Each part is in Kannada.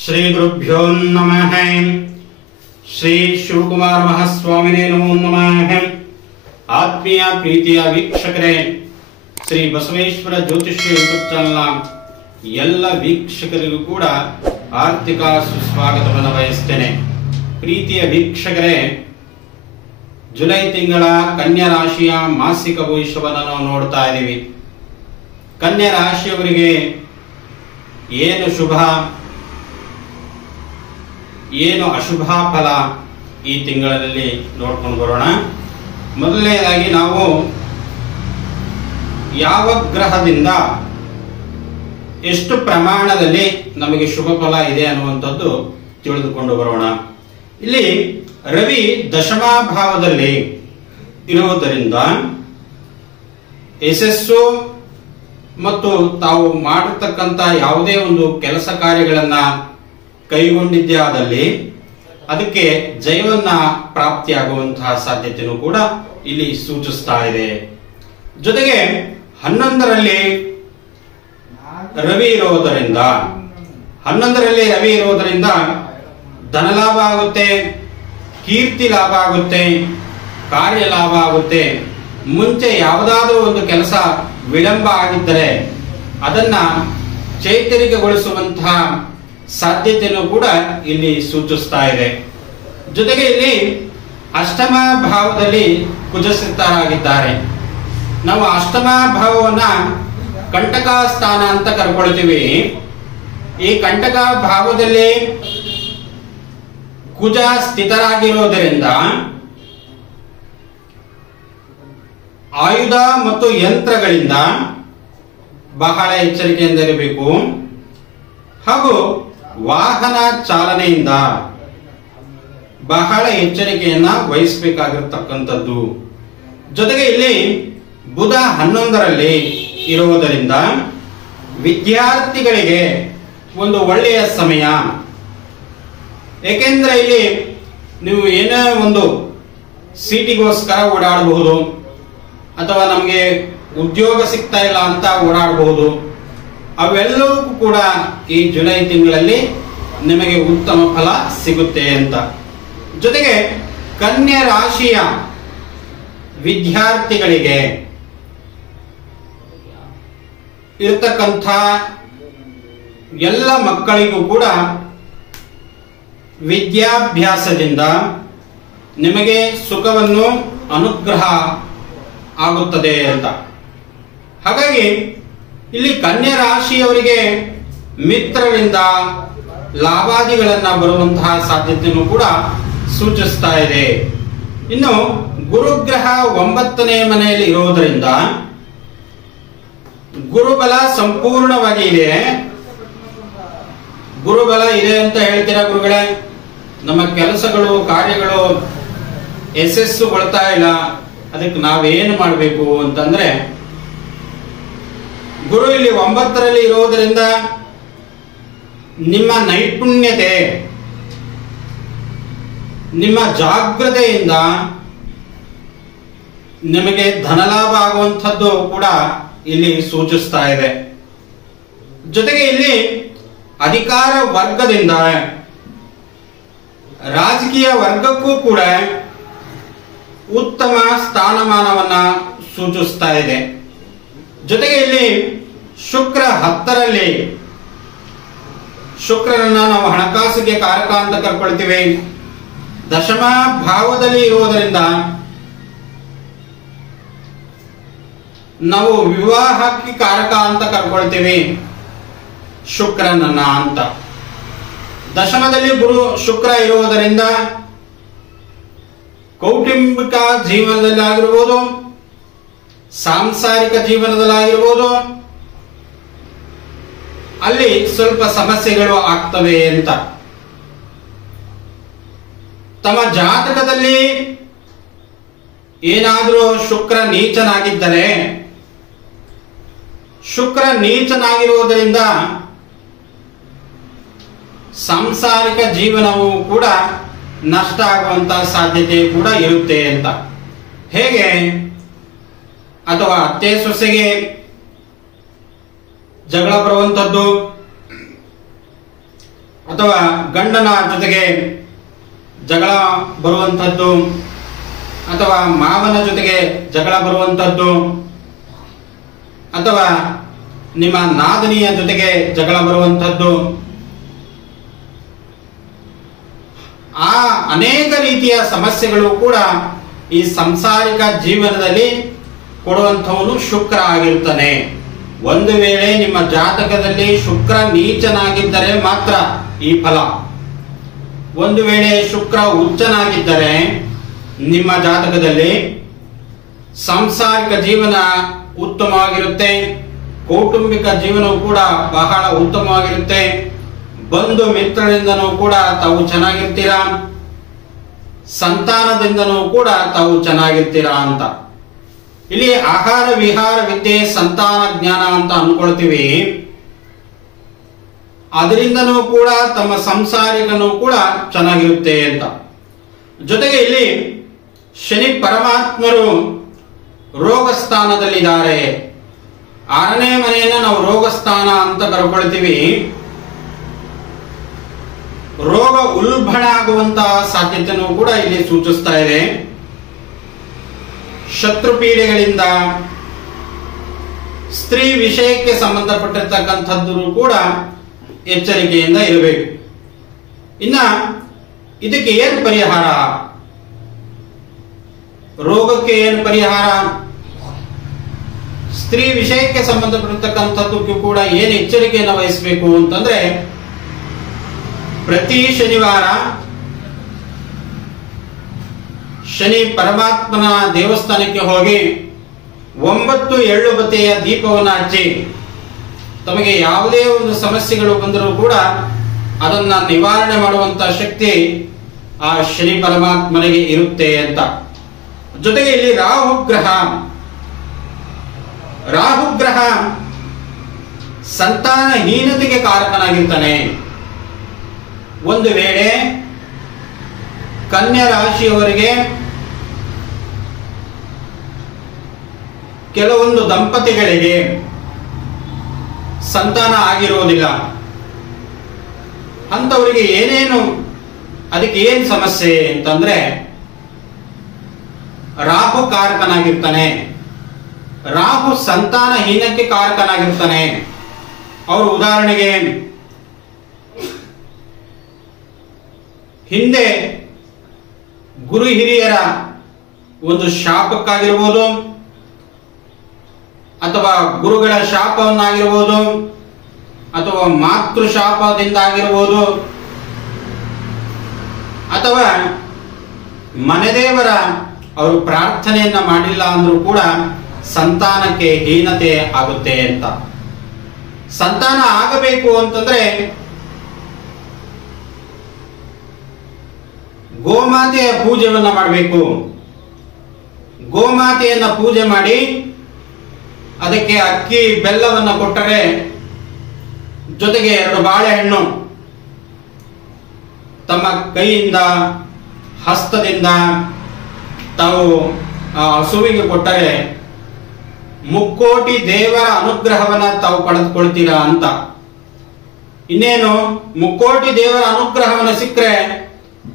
ಶ್ರೀ ಗುರುಭ್ಯೋ ನಮಃ. ಶ್ರೀ ಶಿವಕುಮಾರ ಮಹಾಸ್ವಾಮಿನೇ ನಮೋ ನಮಃ. ಆತ್ಮೀಯ ಪ್ರೀತಿಯ ವೀಕ್ಷಕರೇ, ಶ್ರೀ ಬಸವೇಶ್ವರ ಜ್ಯೋತಿಷ್ಯ ಯೂಟ್ಯೂಬ್ ಚಾನೆಲ್ನ ಎಲ್ಲ ವೀಕ್ಷಕರಿಗೂ ಕೂಡ ಆರ್ಥಿಕ ಸುಸ್ವಾಗತವನ್ನು ಬಯಸ್ತೇನೆ. ಪ್ರೀತಿಯ ವೀಕ್ಷಕರೇ, ಜುಲೈ ತಿಂಗಳ ಕನ್ಯಾ ರಾಶಿಯ ಮಾಸಿಕ ಭವಿಷ್ಯವನ್ನು ನಾವು ನೋಡ್ತಾ ಇದ್ದೀವಿ. ಕನ್ಯಾ ರಾಶಿಯವರಿಗೆ ಏನು ಶುಭ, ಏನು ಅಶುಭ ಫಲ ಈ ತಿಂಗಳಲ್ಲಿ ನೋಡ್ಕೊಂಡು ಬರೋಣ. ಮೊದಲನೇದಾಗಿ ನಾವು ಯಾವ ಗ್ರಹದಿಂದ ಎಷ್ಟು ಪ್ರಮಾಣದಲ್ಲಿ ನಮಗೆ ಶುಭ ಫಲ ಇದೆ ಅನ್ನುವಂಥದ್ದು ತಿಳಿದುಕೊಂಡು ಬರೋಣ. ಇಲ್ಲಿ ರವಿ ದಶಮಾ ಭಾವದಲ್ಲಿ ಇರುವುದರಿಂದ ಯಶಸ್ಸು ಮತ್ತು ತಾವು ಮಾಡಿರ್ತಕ್ಕಂಥ ಯಾವುದೇ ಒಂದು ಕೆಲಸ ಕಾರ್ಯಗಳನ್ನ ಕೈಗೊಂಡಿದ್ದೇ ಆದಲ್ಲಿ ಅದಕ್ಕೆ ಜಯವನ್ನ ಪ್ರಾಪ್ತಿಯಾಗುವಂತಹ ಸಾಧ್ಯತೆಯೂ ಕೂಡ ಇಲ್ಲಿ ಸೂಚಿಸ್ತಾ ಇದೆ. ಜೊತೆಗೆ 11ರಲ್ಲಿ ರವಿ ಇರುವುದರಿಂದ ಧನಲಾಭ ಆಗುತ್ತೆ, ಕೀರ್ತಿ ಲಾಭ ಆಗುತ್ತೆ, ಕಾರ್ಯ ಲಾಭ ಆಗುತ್ತೆ. ಮುಂಚೆ ಯಾವುದಾದ್ರೂ ಒಂದು ಕೆಲಸ ವಿಳಂಬ ಆಗಿದ್ದರೆ ಅದನ್ನ ಚೈತರಿಕೆಗೊಳಿಸುವಂತಹ ಸಾಧ್ಯತೆಯೂ ಕೂಡ ಇಲ್ಲಿ ಸೂಚಿಸ್ತಾ ಇದೆ. ಜೊತೆಗೆ ಇಲ್ಲಿ ಅಷ್ಟಮ ಭಾವದಲ್ಲಿ ಕುಜಸ್ಥಿತರಾಗಿದ್ದಾರೆ. ನಾವು ಅಷ್ಟಮ ಭಾವವನ್ನ ಕಂಟಕ ಸ್ಥಾನ ಅಂತ ಕರ್ಕೊಳ್ತೀವಿ. ಈ ಕಂಟಕ ಭಾವದಲ್ಲಿ ಕುಜ ಸ್ಥಿತರಾಗಿರೋದರಿಂದ ಆಯುಧ ಮತ್ತು ಯಂತ್ರಗಳಿಂದ ಬಹಳ ಎಚ್ಚರಿಕೆಯಿಂದ ಇರಬೇಕು. ಹಾಗೂ ವಾಹನ ಚಾಲನೆಯಿಂದ ಬಹಳ ಎಚ್ಚರಿಕೆಯನ್ನ ವಹಿಸಬೇಕಾಗಿರತಕ್ಕಂಥದ್ದು. ಜೊತೆಗೆ ಇಲ್ಲಿ ಬುಧ 11ರಲ್ಲಿ ಇರುವುದರಿಂದ ವಿದ್ಯಾರ್ಥಿಗಳಿಗೆ ಒಂದು ಒಳ್ಳೆಯ ಸಮಯ. ಏಕೆಂದ್ರೆ ಇಲ್ಲಿ ನೀವು ಏನೋ ಒಂದು ಸೀಟಿಗೋಸ್ಕರ ಓಡಾಡಬಹುದು, ಅಥವಾ ನಮಗೆ ಉದ್ಯೋಗ ಸಿಗ್ತಾ ಇಲ್ಲ ಅಂತ ಓಡಾಡಬಹುದು. ಅವೆಲ್ಲವೂ ಕೂಡ ಈ ಜುಲೈ ತಿಂಗಳಲ್ಲಿ ನಿಮಗೆ ಉತ್ತಮ ಫಲ ಸಿಗುತ್ತೆ ಅಂತ. ಜೊತೆಗೆ ಕನ್ಯಾ ರಾಶಿಯ ವಿದ್ಯಾರ್ಥಿಗಳಿಗೆ ಇರತಕ್ಕಂಥ ಎಲ್ಲ ಮಕ್ಕಳಿಗೂ ಕೂಡ ವಿದ್ಯಾಭ್ಯಾಸದಿಂದ ನಿಮಗೆ ಸುಖವನ್ನು ಅನುಗ್ರಹ ಆಗುತ್ತದೆ ಅಂತ. ಹಾಗಾಗಿ ಇಲ್ಲಿ ಕನ್ಯಾ ರಾಶಿಯವರಿಗೆ ಮಿತ್ರರಿಂದ ಲಾಭಾದಿಗಳನ್ನ ಬರುವಂತಹ ಸಾಧ್ಯತೆಯನ್ನು ಕೂಡ ಸೂಚಿಸ್ತಾ ಇದೆ. ಇನ್ನು ಗುರುಗ್ರಹ 9ನೇ ಮನೆಯಲ್ಲಿ ಇರುವುದರಿಂದ ಗುರುಬಲ ಸಂಪೂರ್ಣವಾಗಿ ಇದೆ. ಗುರುಬಲ ಇದೆ ಅಂತ ಹೇಳ್ತೀರಾ ಗುರುಗಳೇ, ನಮ್ಮ ಕೆಲಸಗಳು ಕಾರ್ಯಗಳು ಯಶಸ್ಸುಗೊಳ್ತಾ ಇಲ್ಲ, ಅದಕ್ಕೆ ನಾವೇನು ಮಾಡಬೇಕು ಅಂತಂದ್ರೆ, ಗುರು ಇಲ್ಲಿ 9ರಲ್ಲಿ ಇರುವುದರಿಂದ ನಿಮ್ಮ ನೈಪುಣ್ಯತೆ, ನಿಮ್ಮ ಜಾಗ್ರತೆಯಿಂದ ನಿಮಗೆ ಧನಲಾಭ ಆಗುವಂಥದ್ದು ಕೂಡ ಇಲ್ಲಿ ಸೂಚಿಸ್ತಾ ಇದೆ. ಜೊತೆಗೆ ಇಲ್ಲಿ ಅಧಿಕಾರ ವರ್ಗದಿಂದ ರಾಜಕೀಯ ವರ್ಗಕ್ಕೂ ಕೂಡ ಉತ್ತಮ ಸ್ಥಾನಮಾನವನ್ನ ಸೂಚಿಸ್ತಾ ಇದೆ. ಜೊತೆಗೆ ಇಲ್ಲಿ ಶುಕ್ರ 10ರಲ್ಲಿ, ಶುಕ್ರನನ್ನ ನಾವು ಹಣಕಾಸಿಗೆ ಕಾರಕ ಅಂತ ಕರ್ಕೊಳ್ತೀವಿ. ದಶಮ ಭಾವದಲ್ಲಿ ಇರುವುದರಿಂದ ನಾವು ವಿವಾಹಕ್ಕೆ ಕಾರಕ ಅಂತ ಕರ್ಕೊಳ್ತೀವಿ ಶುಕ್ರನನ್ನ ಅಂತ. ದಶಮದಲ್ಲಿ ಗುರು ಶುಕ್ರ ಇರುವುದರಿಂದ ಕೌಟುಂಬಿಕ ಜೀವನದಲ್ಲಾಗಿರ್ಬೋದು, ಸಾಂಸಾರಿಕ ಜೀವನದಲ್ಲಾಗಿರ್ಬೋದು, ಅಲ್ಲಿ ಸ್ವಲ್ಪ ಸಮಸ್ಯೆಗಳು ಆಗ್ತವೆ ಅಂತ. ತಮ್ಮ ಜಾತಕದಲ್ಲಿ ಏನಾದರೂ ಶುಕ್ರ ನೀಚನಾಗಿದ್ದರೆ, ಶುಕ್ರ ನೀಚನಾಗಿರುವುದರಿಂದ ಸಾಂಸಾರಿಕ ಜೀವನವು ಕೂಡ ನಷ್ಟ ಆಗುವಂತಹ ಸಾಧ್ಯತೆ ಕೂಡ ಇರುತ್ತೆ ಅಂತ. ಹೇಗೆ, ಅಥವಾ ಅತ್ತೆ ಸೊಸೆಗೆ ಜಗಳ ಬರುವಂಥದ್ದು, ಅಥವಾ ಗಂಡನ ಜೊತೆಗೆ ಜಗಳ ಬರುವಂಥದ್ದು, ಅಥವಾ ಮಾವನ ಜೊತೆಗೆ ಜಗಳ ಬರುವಂಥದ್ದು, ಅಥವಾ ನಿಮ್ಮ ನಾದಿನಿಯ ಜೊತೆಗೆ ಜಗಳ ಬರುವಂಥದ್ದು, ಆ ಅನೇಕ ರೀತಿಯ ಸಮಸ್ಯೆಗಳು ಕೂಡ ಈ ಸಂಸಾರಿಕ ಜೀವನದಲ್ಲಿ ಕೊಡುವಂಥವನು ಶುಕ್ರ ಆಗಿರ್ತಾನೆ. ಒಂದು ವೇಳೆ ನಿಮ್ಮ ಜಾತಕದಲ್ಲಿ ಶುಕ್ರ ನೀಚನಾಗಿದ್ದರೆ ಮಾತ್ರ ಈ ಫಲ. ಒಂದು ವೇಳೆ ಶುಕ್ರ ಉಚ್ಚನಾಗಿದ್ದರೆ ನಿಮ್ಮ ಜಾತಕದಲ್ಲಿ ಸಾಂಸಾರಿಕ ಜೀವನ ಉತ್ತಮವಾಗಿರುತ್ತೆ, ಕೌಟುಂಬಿಕ ಜೀವನವು ಕೂಡ ಬಹಳ ಉತ್ತಮವಾಗಿರುತ್ತೆ, ಬಂಧು ಮಿತ್ರರಿಂದನೂ ಕೂಡ ತಾವು ಚೆನ್ನಾಗಿರ್ತೀರಾ, ಸಂತಾನದಿಂದನೂ ಕೂಡ ತಾವು ಚೆನ್ನಾಗಿರ್ತೀರಾ ಅಂತ. ಇಲ್ಲಿ ಆಹಾರ ವಿಹಾರ ವಿದ್ಯೆ ಸಂತಾನ ಜ್ಞಾನ ಅಂತ ಅನ್ಕೊಳ್ತೀವಿ. ಅದರಿಂದನೂ ಕೂಡ ತಮ್ಮ ಸಂಸಾರಿಕನೂ ಕೂಡ ಚೆನ್ನಾಗಿರುತ್ತೆ ಅಂತ. ಜೊತೆಗೆ ಇಲ್ಲಿ ಶನಿ ಪರಮಾತ್ಮರು ರೋಗ ಸ್ಥಾನದಲ್ಲಿದ್ದಾರೆ. 6ನೇ ಮನೆಯನ್ನ ನಾವು ರೋಗ ಸ್ಥಾನ ಅಂತ ಬರ್ಕೊಳ್ತೀವಿ. ರೋಗ ಉಲ್ಬಣ ಆಗುವಂತಹ ಸಾಧ್ಯತೆಯೂ ಕೂಡ ಇಲ್ಲಿ ಸೂಚಿಸ್ತಾ ಇದೆ. ಶತ್ರು ಪೀಡೆಗಳಿಂದ, ಸ್ತ್ರೀ ವಿಷಯಕ್ಕೆ ಸಂಬಂಧಪಟ್ಟಿರ್ತಕ್ಕಂಥದ್ದು ಕೂಡ ಎಚ್ಚರಿಕೆಯಿಂದ ಇರಬೇಕು. ಇನ್ನ ಇದಕ್ಕೆ ಏನು ಪರಿಹಾರ? ರೋಗಕ್ಕೆ ಏನು ಪರಿಹಾರ? ಸ್ತ್ರೀ ವಿಷಯಕ್ಕೆ ಸಂಬಂಧಪಟ್ಟಿರ್ತಕ್ಕಂಥದ್ದಕ್ಕೂ ಕೂಡ ಏನು ಎಚ್ಚರಿಕೆಯನ್ನು ವಹಿಸಬೇಕು ಅಂತಂದ್ರೆ, ಪ್ರತಿ ಶನಿವಾರ ಶನಿ ಪರಮಾತ್ಮನ ದೇವಸ್ಥಾನಕ್ಕೆ ಹೋಗಿ 9 ಎಳ್ಳು ಬತ್ತೆಯ ದೀಪವನ್ನು ಹಚ್ಚಿ, ತಮಗೆ ಯಾವುದೇ ಒಂದು ಸಮಸ್ಯೆಗಳು ಬಂದರೂ ಕೂಡ ಅದನ್ನ ನಿವಾರಣೆ ಮಾಡುವಂತ ಶಕ್ತಿ ಆ ಶನಿ ಪರಮಾತ್ಮನಿಗೆ ಇರುತ್ತೆ ಅಂತ. ಜೊತೆಗೆ ಇಲ್ಲಿ ರಾಹುಗ್ರಹ ಸಂತಾನಹೀನತೆಗೆ ಕಾರಕನಾಗಿರ್ತಾನೆ. ಒಂದು ವೇಳೆ ಕನ್ಯಾ ರಾಶಿಯವರಿಗೆ ಕೆಲವೊಂದು ದಂಪತಿಗಳಿಗೆ ಸಂತಾನ ಆಗಿರುವುದಿಲ್ಲ, ಅಂತವರಿಗೆ ಅದಕ್ಕೆ ಏನ್ ಸಮಸ್ಯೆ ಅಂತಂದ್ರೆ, ರಾಹು ಕಾರಕನಾಗಿರ್ತಾನೆ. ರಾಹು ಸಂತಾನಹೀನಕ್ಕೆ ಕಾರಕನಾಗಿರ್ತಾನೆ. ಅವರು ಉದಾಹರಣೆಗೆ ಹಿಂದೆ ಗುರು ಹಿರಿಯರ ಒಂದು ಶಾಪಕ್ಕಾಗಿರ್ಬೋದು, ಅಥವಾ ಗುರುಗಳ ಶಾಪವನ್ನಾಗಿರ್ಬೋದು, ಅಥವಾ ಮಾತೃ ಶಾಪದಿಂದ ಆಗಿರ್ಬೋದು, ಅಥವಾ ಮನೆದೇವರ ಅವರು ಪ್ರಾರ್ಥನೆಯನ್ನ ಮಾಡಿಲ್ಲ ಅಂದ್ರೂ ಕೂಡ ಸಂತಾನಕ್ಕೆ ಹೀನತೆ ಆಗುತ್ತೆ ಅಂತ. ಸಂತಾನ ಆಗಬೇಕು ಅಂತಂದ್ರೆ ಗೋಮಾತೆಯ ಪೂಜೆಯನ್ನ ಮಾಡಬೇಕು. ಗೋಮಾತೆಯನ್ನ ಪೂಜೆ ಮಾಡಿ ಅದಕ್ಕೆ ಅಕ್ಕಿ ಬೆಲ್ಲವನ್ನ ಕೊಟ್ಟರೆ, ಜೊತೆಗೆ 2 ಬಾಳೆಹಣ್ಣು ತಮ್ಮ ಕೈಯಿಂದ ಹಸ್ತದಿಂದ ತಾವು ಹಸುವಿಗೆ ಕೊಟ್ಟರೆ ಮುಕ್ಕೋಟಿ ದೇವರ ಅನುಗ್ರಹವನ್ನ ತಾವು ಪಡೆದುಕೊಳ್ತೀರಾ ಅಂತ. ಇನ್ನೇನು ಮುಕ್ಕೋಟಿ ದೇವರ ಅನುಗ್ರಹವನ್ನ ಸಿಕ್ಕರೆ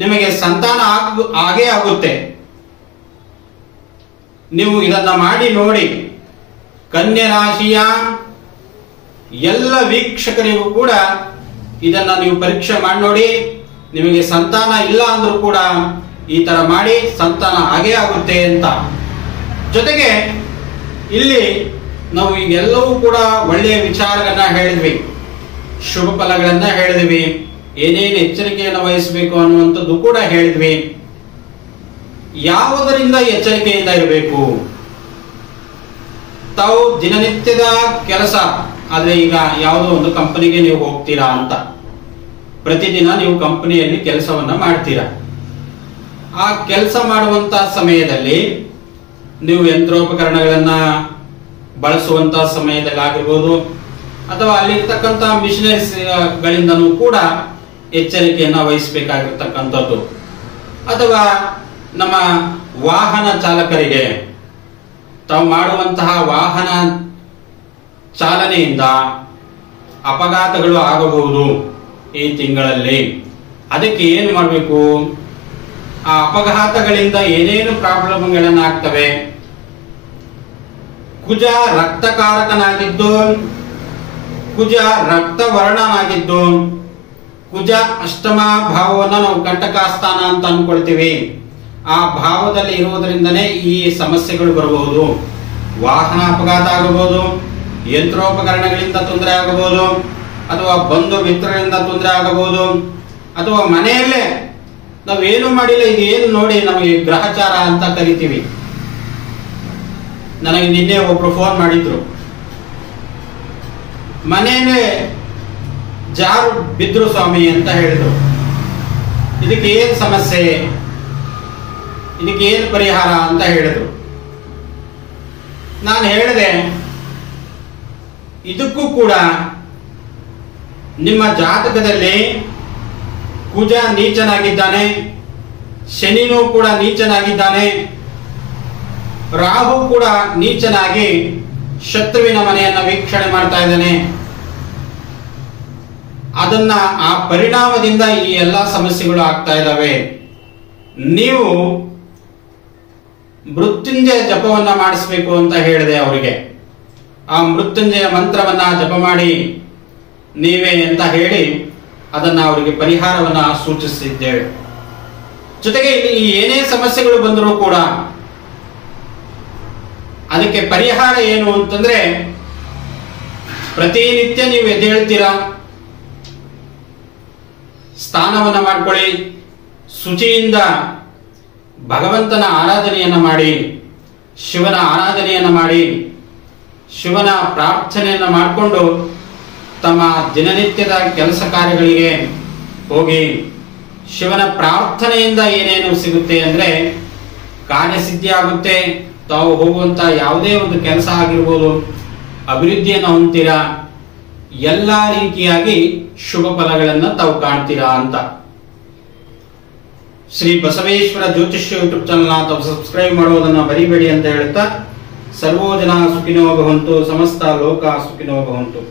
ನಿಮಗೆ ಸಂತಾನ ಆಗೇ ಆಗುತ್ತೆ. ನೀವು ಇದನ್ನ ಮಾಡಿ ನೋಡಿ. ಕನ್ಯಾ ರಾಶಿಯ ಎಲ್ಲ ವೀಕ್ಷಕರಿಗೂ ಕೂಡ ಇದನ್ನ ನೀವು ಪರೀಕ್ಷೆ ಮಾಡಿ ನೋಡಿ. ನಿಮಗೆ ಸಂತಾನ ಇಲ್ಲ ಅಂದ್ರೂ ಕೂಡ ಈ ತರ ಮಾಡಿ ಸಂತಾನ ಆಗೇ ಆಗುತ್ತೆ ಅಂತ. ಜೊತೆಗೆ ಇಲ್ಲಿ ನಾವು ಈಗೆಲ್ಲವೂ ಕೂಡ ಒಳ್ಳೆಯ ವಿಚಾರಗಳನ್ನ ಹೇಳಿದ್ವಿ, ಶುಭ ಫಲಗಳನ್ನ ಹೇಳಿದ್ವಿ, ಏನೇನು ಎಚ್ಚರಿಕೆಯನ್ನು ವಹಿಸಬೇಕು ಅನ್ನುವಂಥದ್ದು ಕೂಡ ಹೇಳಿದ್ವಿ. ಯಾವುದರಿಂದ ಎಚ್ಚರಿಕೆಯಿಂದ ಇರಬೇಕು? ತಾವು ದಿನನಿತ್ಯದ ಕೆಲಸ, ಆದ್ರೆ ಈಗ ಯಾವುದೋ ಒಂದು ಕಂಪನಿಗೆ ನೀವು ಹೋಗ್ತೀರಾ ಅಂತ, ಪ್ರತಿದಿನ ನೀವು ಕಂಪನಿಯಲ್ಲಿ ಕೆಲಸವನ್ನ ಮಾಡ್ತೀರಾ. ಆ ಕೆಲಸ ಮಾಡುವಂತ ಸಮಯದಲ್ಲಿ ನೀವು ಯಂತ್ರೋಪಕರಣಗಳನ್ನ ಬಳಸುವಂತ ಸಮಯದಲ್ಲಿ ಆಗಿರ್ಬೋದು, ಅಥವಾ ಅಲ್ಲಿರ್ತಕ್ಕಂಥ ಮಿಷನರೀಸ್ ಗಳಿಂದನೂ ಕೂಡ ಎಚ್ಚರಿಕೆಯನ್ನ ವಹಿಸಬೇಕಾಗಿರ್ತಕ್ಕಂಥದ್ದು. ಅಥವಾ ನಮ್ಮ ವಾಹನ ಚಾಲಕರಿಗೆ ತಾವು ಮಾಡುವಂತಹ ವಾಹನ ಚಾಲನೆಯಿಂದ ಅಪಘಾತಗಳು ಆಗಬಹುದು. ಈ ತಿಂಗಳಲ್ಲಿ. ಅದಕ್ಕೆ ಏನು ಮಾಡಬೇಕು? ಆ ಅಪಘಾತಗಳಿಂದ ಏನೇನು ಪ್ರಾಬ್ಲಮ್ಗಳನ್ನಾಗ್ತವೆ. ಕುಜ ರಕ್ತಕಾರಕನಾಗಿದ್ದು, ಕುಜ ರಕ್ತವರ್ಣನಾಗಿದ್ದು, ಕುಜ ಅಷ್ಟಮ ಭಾವವನ್ನು ನಾವು ಕಂಟಕಾಸ್ಥಾನ ಅಂತ ಅನ್ಕೊಳ್ತೀವಿ. ಆ ಭಾವದಲ್ಲಿ ಇರುವುದರಿಂದನೇ ಈ ಸಮಸ್ಯೆಗಳು ಬರಬಹುದು. ವಾಹನ ಅಪಘಾತ ಆಗಬಹುದು, ಯಂತ್ರೋಪಕರಣಗಳಿಂದ ತೊಂದರೆ ಆಗಬಹುದು, ಅಥವಾ ಬಂಧು ಮಿತ್ರರಿಂದ ತೊಂದರೆ ಆಗಬಹುದು, ಅಥವಾ ಮನೆಯಲ್ಲೇ ನಾವೇನು ಮಾಡಿಲ್ಲ, ಇದು ಏನು ನೋಡಿ ನಮಗೆ ಗ್ರಹಚಾರ ಅಂತ ಕರಿತೀವಿ. ನನಗೆ ನಿನ್ನೆ ಒಬ್ರು ಫೋನ್ ಮಾಡಿದ್ರು, ಮನೆಯಲ್ಲೇ ಜಾರು ಬಿದ್ರು ಸ್ವಾಮಿ ಅಂತ ಹೇಳಿದ್ರು. ಇದಕ್ಕೆ ಏನು ಸಮಸ್ಯೆ, ಇದಕ್ಕೆ ಏನು ಪರಿಹಾರ ಅಂತ ಹೇಳಿದ್ರು. ನಾನು ಹೇಳಿದೆ, ಇದಕ್ಕೂ ಕೂಡ ನಿಮ್ಮ ಜಾತಕದಲ್ಲಿ ಕುಜ ನೀಚನಾಗಿದ್ದಾನೆ, ಶನಿನೂ ಕೂಡ ನೀಚನಾಗಿದ್ದಾನೆ, ರಾಹು ಕೂಡ ನೀಚನಾಗಿ ಶತ್ರುವಿನ ಮನೆಯನ್ನ ವೀಕ್ಷಣೆ ಮಾಡ್ತಾ ಇದ್ದಾನೆ. ಅದನ್ನ ಆ ಪರಿಣಾಮದಿಂದ ಈ ಎಲ್ಲ ಸಮಸ್ಯೆಗಳು ಆಗ್ತಾ ಇದ್ದಾವೆ. ನೀವು ಮೃತ್ಯುಂಜಯ ಜಪವನ್ನ ಮಾಡಿಸ್ಬೇಕು ಅಂತ ಹೇಳಿದೆ ಅವರಿಗೆ. ಆ ಮೃತ್ಯುಂಜಯ ಮಂತ್ರವನ್ನ ಜಪ ಮಾಡಿ ನೀವೇ ಅಂತ ಹೇಳಿ ಅದನ್ನ ಅವರಿಗೆ ಪರಿಹಾರವನ್ನ ಸೂಚಿಸಿದ್ದೇವೆ. ಜೊತೆಗೆ ಇಲ್ಲಿ ಏನೇ ಸಮಸ್ಯೆಗಳು ಬಂದರೂ ಕೂಡ ಅದಕ್ಕೆ ಪರಿಹಾರ ಏನು ಅಂತಂದ್ರೆ, ಪ್ರತಿನಿತ್ಯ ನೀವು ಎದ್ದೇಳ್ತೀರಾ, ಸ್ನಾನವನ್ನ ಮಾಡ್ಕೊಳ್ಳಿ, ಶುಚಿಯಿಂದ ಭಗವಂತನ ಆರಾಧನೆಯನ್ನ ಮಾಡಿ, ಶಿವನ ಆರಾಧನೆಯನ್ನ ಮಾಡಿ, ಶಿವನ ಪ್ರಾರ್ಥನೆಯನ್ನ ಮಾಡಿಕೊಂಡು ತಮ್ಮ ದಿನನಿತ್ಯದ ಕೆಲಸ ಕಾರ್ಯಗಳಿಗೆ ಹೋಗಿ ಶಿವನ ಪ್ರಾರ್ಥನೆಯಿಂದ ಏನೇನು ಸಿಗುತ್ತೆ ಅಂದ್ರೆ ಕಾರ್ಯಸಿದ್ಧಿ ಆಗುತ್ತೆ. ತಾವು ಹೋಗುವಂತ ಯಾವುದೇ ಒಂದು ಕೆಲಸ ಆಗಿರ್ಬೋದು, ಅಭಿವೃದ್ಧಿಯನ್ನು ಹೊಂದ್ತೀರಾ, ಎಲ್ಲಾ ರೀತಿಯಾಗಿ ಶುಭ ಫಲಗಳನ್ನ ತಾವು ಕಾಣ್ತೀರಾ ಅಂತ. ಶ್ರೀ ಬಸವೇಶ್ವರ ಜ್ಯೋತಿಷ್ಯ ಯೂಟ್ಯೂಬ್ ಚಾನಲ್ ತಾವು ಸಬ್ಸ್ಕ್ರೈಬ್ ಮಾಡುವುದನ್ನ ಮರಿಬೇಡಿ ಅಂತ ಹೇಳ್ತಾ, ಸರ್ವೋ ಜನ ಸುಖಿನೋ ಭವಂತು, ಸಮಸ್ತ ಲೋಕ ಸುಖಿನೋ ಭವಂತು.